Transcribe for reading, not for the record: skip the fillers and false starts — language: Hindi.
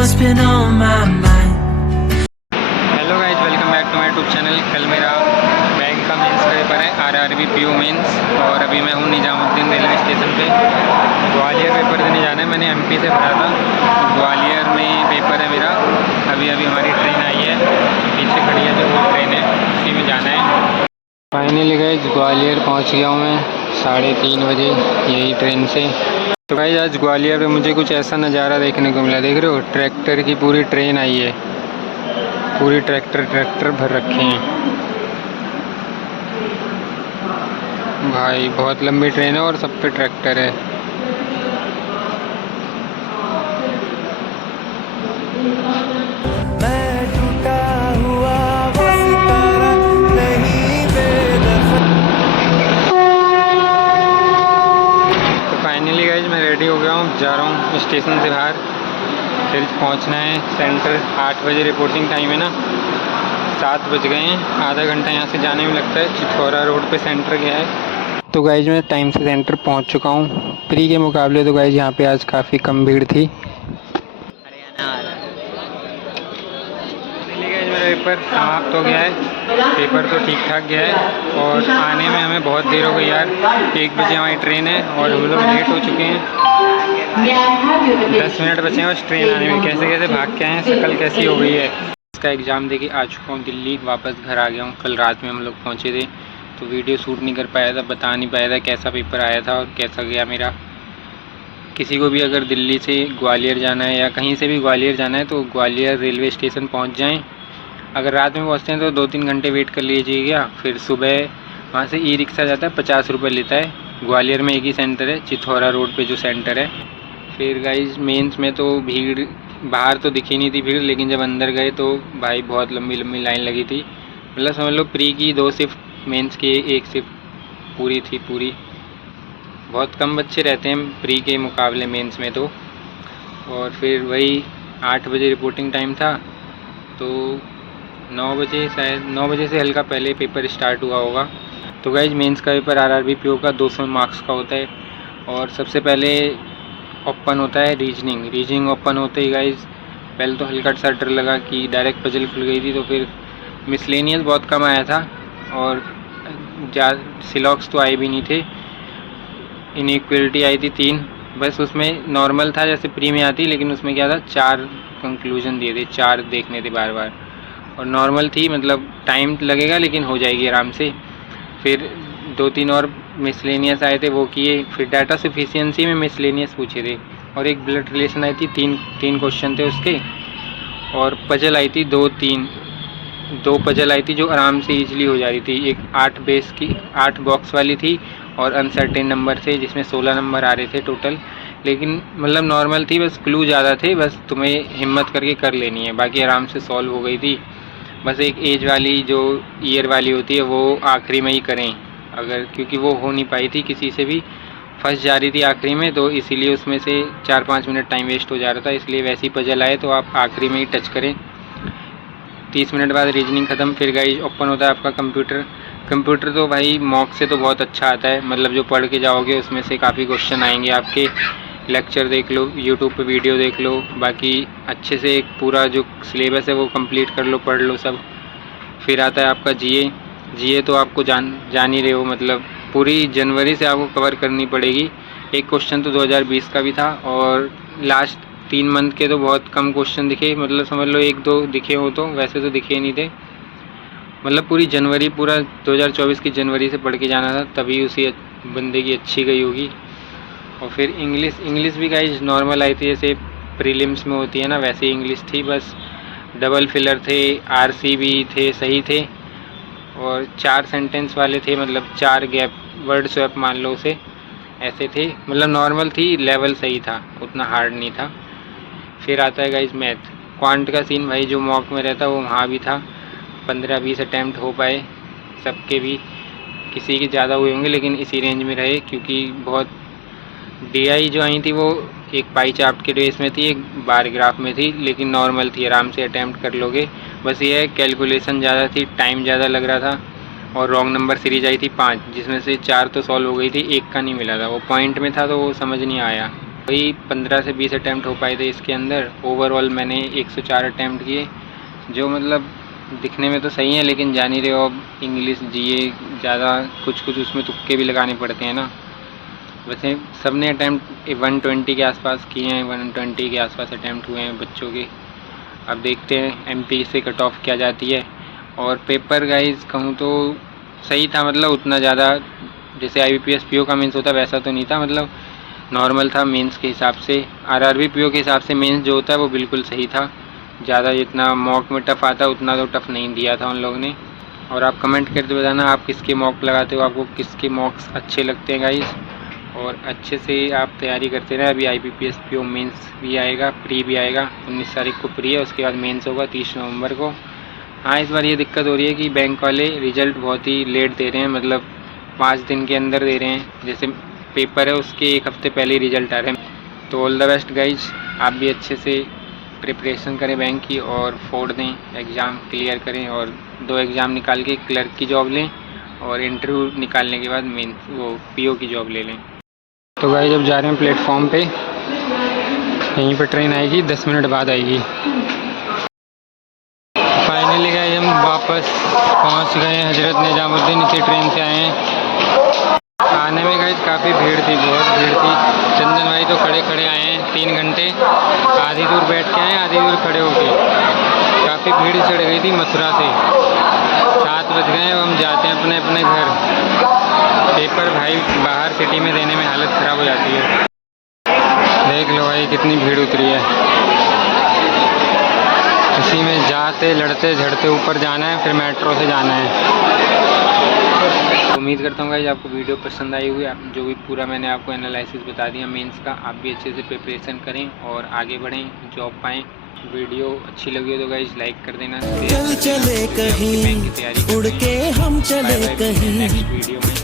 what's been on my mind. Hello guys, welcome back to my YouTube channel. कल मेरा बैंक का मेंस का पेपर है, आरआरबी पीओ मेंस, और अभी मैं हूँ निजामुद्दीन रेलवे स्टेशन पे। ग्वालियर पेपर देने जाना है। मैंने एमपी से भरा था, ग्वालियर में पेपर है मेरा। अभी हमारी ट्रेन आई है, पीछे खड़ी है जो वो ट्रेन है, उसी में जाना है। फाइनली गाइज ग्वालियर पहुँच गया हूँ मैं 3:30 बजे यही ट्रेन से। तो भाई आज ग्वालियर में मुझे कुछ ऐसा नज़ारा देखने को मिला। देख रहे हो, ट्रैक्टर की पूरी ट्रेन आई है, पूरी ट्रैक्टर भर रखे हैं भाई। बहुत लंबी ट्रेन है और सब पे ट्रैक्टर है। तो फाइनली गाइज मैं रेडी हो गया हूँ, जा रहा हूँ स्टेशन से बाहर। फिर पहुँचना है सेंटर। 8 बजे रिपोर्टिंग टाइम है ना, 7 बज गए हैं। आधा घंटा यहाँ से जाने में लगता है। चिथौरा रोड पे सेंटर गया है। तो गाइज मैं टाइम से सेंटर पहुँच चुका हूँ। प्री के मुकाबले तो गाइज यहाँ पे आज काफ़ी कम भीड़ थी। मेरा पेपर समाप्त हो गया है। पेपर तो ठीक ठाक गया है और आने में हमें बहुत देर हो गई यार। 1 बजे हमारी ट्रेन है और हम लोग लेट हो चुके हैं। 10 मिनट बचे हैं बस ट्रेन आने में। कैसे कैसे भाग के आए हैं, शक्ल कैसी हो गई है। इसका एग्ज़ाम देके आ चुका हूँ दिल्ली, वापस घर आ गया हूँ। कल रात में हम लोग पहुँचे थे तो वीडियो शूट नहीं कर पाया था, बता नहीं पाया था कैसा पेपर आया था और कैसा गया मेरा। किसी को भी अगर दिल्ली से ग्वालियर जाना है या कहीं से भी ग्वालियर जाना है तो ग्वालियर रेलवे स्टेशन पहुँच जाएँ। अगर रात में पहुँचते हैं तो 2-3 घंटे वेट कर लीजिएगा। फिर सुबह वहाँ से ई रिक्शा जाता है, 50 रुपये लेता है। ग्वालियर में एक ही सेंटर है, चिथौरा रोड पे जो सेंटर है। फिर गाइज मेंस में तो भीड़, बाहर तो दिखी नहीं थी भीड़, लेकिन जब अंदर गए तो भाई बहुत लंबी लंबी लाइन लगी थी। मतलब समझ लो प्री की 2 शिफ्ट, मेंस की 1 शिफ्ट पूरी थी पूरी। बहुत कम बच्चे रहते हैं प्री के मुकाबले मेंस में तो। और फिर वही 8 बजे रिपोर्टिंग टाइम था तो 9 बजे, शायद 9 बजे से हल्का पहले पेपर स्टार्ट हुआ होगा। तो गाइज मेंस का पेपर आरआरबी पीओ का 200 मार्क्स का होता है। और सबसे पहले ओपन होता है रीजनिंग ओपन होते ही गाइज पहले तो हल्का सा डर लगा कि डायरेक्ट पजल खुल गई थी। तो फिर मिसलेनियस बहुत कम आया था और सिलॉक्स तो आए भी नहीं थे। इनइक्वलिटी आई थी 3, बस उसमें नॉर्मल था जैसे प्री में आती, लेकिन उसमें क्या था 4 कंक्लूजन दिए थे, 4 देखने थे बार बार। और नॉर्मल थी, मतलब टाइम लगेगा लेकिन हो जाएगी आराम से। फिर 2-3 और मिसलेनियस आए थे, वो किए। फिर डाटा सफिशिएंसी में मिसलेनियस पूछे थे और एक ब्लड रिलेशन आई थी, 3 क्वेश्चन थे उसके। और पजल आई थी 2 पजल आई थी जो आराम से ईजिली हो जा रही थी। एक 8 बॉक्स वाली थी और अनसर्टेन नंबर थे जिसमें 16 नंबर आ रहे थे टोटल। लेकिन मतलब नॉर्मल थी, बस क्लू ज़्यादा थे, बस तुम्हें हिम्मत करके कर लेनी है, बाकी आराम से सॉल्व हो गई थी। बस एक एज वाली जो ईयर वाली होती है वो आखिरी में ही करें अगर, क्योंकि वो हो नहीं पाई थी, किसी से भी फंस जा रही थी आखिरी में, तो इसीलिए उसमें से 4-5 मिनट टाइम वेस्ट हो जा रहा था। इसलिए वैसी पजल आए तो आप आखिरी में ही टच करें। 30 मिनट बाद रीजनिंग ख़त्म। फिर गाइज ओपन होता है आपका कंप्यूटर तो भाई मॉक से तो बहुत अच्छा आता है, मतलब जो पढ़ के जाओगे उसमें से काफ़ी क्वेश्चन आएंगे आपके। लेक्चर देख लो, यूट्यूब पे वीडियो देख लो, बाकी अच्छे से एक पूरा जो सिलेबस है वो कंप्लीट कर लो, पढ़ लो सब। फिर आता है आपका जीए तो आपको जान ही रहे हो, मतलब पूरी जनवरी से आपको कवर करनी पड़ेगी। एक क्वेश्चन तो 2020 का भी था और लास्ट 3 मंथ के तो बहुत कम क्वेश्चन दिखे, मतलब समझ लो 1-2 दिखे हो, तो वैसे तो दिखे नहीं थे। मतलब पूरी जनवरी, पूरा 2024 की जनवरी से पढ़ के जाना था, तभी उसी बंदे की अच्छी गई होगी। और फिर इंग्लिश भी गाइज नॉर्मल आई थी, जैसे प्रीलिम्स में होती है ना, वैसे ही इंग्लिश थी। बस डबल फिलर थे, आरसी भी थे, सही थे। और 4 सेंटेंस वाले थे, मतलब 4 गैप, वर्ड स्वैप मान लो उसे, ऐसे थे। मतलब नॉर्मल थी, लेवल सही था, उतना हार्ड नहीं था। फिर आता है गाइज मैथ। क्वांट का सीन भाई जो मॉक में रहता वो वहाँ भी था। 15-20 अटैम्प्ट हो पाए सबके भी, किसी के ज़्यादा हुए होंगे लेकिन इसी रेंज में रहे, क्योंकि बहुत डीआई जो आई थी वो एक पाई चार्ट के रेस में थी, एक बार ग्राफ में थी, लेकिन नॉर्मल थी, आराम से अटैम्प्ट कर लोगे। बस ये है कैलकुलेशन ज़्यादा थी, टाइम ज़्यादा लग रहा था। और रॉन्ग नंबर सीरीज आई थी 5, जिसमें से 4 तो सॉल्व हो गई थी, 1 का नहीं मिला था, वो पॉइंट में था तो वो समझ नहीं आया। वही 15 से 20 अटैम्प्ट हो पाए थे इसके अंदर। ओवरऑल मैंने 104 अटैम्प्ट किए, जो मतलब दिखने में तो सही है, लेकिन जान ही रहे हो अब इंग्लिश जीए ज़्यादा कुछ कुछ उसमें तुक्के भी लगाने पड़ते हैं ना। वैसे सबने अटैम्प्ट 120 के आसपास किए हैं, 120 के आसपास अटैम्प्ट हुए हैं बच्चों के। अब देखते हैं एमपी से कट ऑफ क्या जाती है। और पेपर गाइज कहूँ तो सही था, मतलब उतना ज़्यादा जैसे IBPS PO का मेंस होता है वैसा तो नहीं था, मतलब नॉर्मल था मेंस के हिसाब से। RRB PO के हिसाब से मेंस जो होता है वो बिल्कुल सही था। ज़्यादा जितना मॉक में टफ़ आता है उतना तो टफ़ नहीं दिया था उन लोगों ने। और आप कमेंट करके बताना आप किसके मॉक लगाते हो, आपको किसके मॉक्स अच्छे लगते हैं गाइज। और अच्छे से आप तैयारी करते रहें। अभी IBPS PO मेंस भी आएगा, प्री भी आएगा। 19 तारीख को प्री है, उसके बाद मेंस होगा 30 नवंबर को। हाँ, इस बार ये दिक्कत हो रही है कि बैंक वाले रिज़ल्ट बहुत ही लेट दे रहे हैं, मतलब 5 दिन के अंदर दे रहे हैं। जैसे पेपर है उसके 1 हफ़्ते पहले ही रिज़ल्ट आ रहे हैं। तो ऑल द बेस्ट गाइज, आप भी अच्छे से प्रिपरेशन करें बैंक की और फोड़ दें, एग्ज़ाम क्लियर करें और 2 एग्ज़ाम निकाल के क्लर्क की जॉब लें और इंटरव्यू निकालने के बाद मेन वो PO की जॉब ले लें। तो गाइस जब जा रहे हैं प्लेटफॉर्म पे, यहीं पर ट्रेन आएगी, 10 मिनट बाद आएगी। फाइनली गाइस हम वापस पहुंच गए हैं हजरत निजामुद्दीन, इसी ट्रेन से आए हैं। आने में गाइस काफ़ी भीड़ थी, बहुत भीड़ थी। चंदन भाई तो खड़े खड़े आए हैं 3 घंटे, आधी दूर बैठ के आए, आधी दूर खड़े होके। काफ़ी भीड़ चढ़ गई थी मथुरा से। 7 बज गए, अब हम जाते हैं अपने अपने घर। पेपर भाई बाहर सिटी में देने में हालत ख़राब हो जाती है। देख लो भाई कितनी भीड़ उतरी है। इसी में जाते लड़ते झड़ते ऊपर जाना है, फिर मेट्रो से जाना है। उम्मीद करता हूँ गाइस आपको वीडियो पसंद आई हुई। जो भी पूरा मैंने आपको एनालिसिस बता दिया मेंस का, आप भी अच्छे से प्रिपरेशन करें और आगे बढ़ें, जॉब पाएँ। वीडियो अच्छी लगी हो तो गाइस लाइक कर देना, चल चले कहीं बैंक की तैयारी उड़ के हम चले कहीं नेक्स्ट वीडियो में।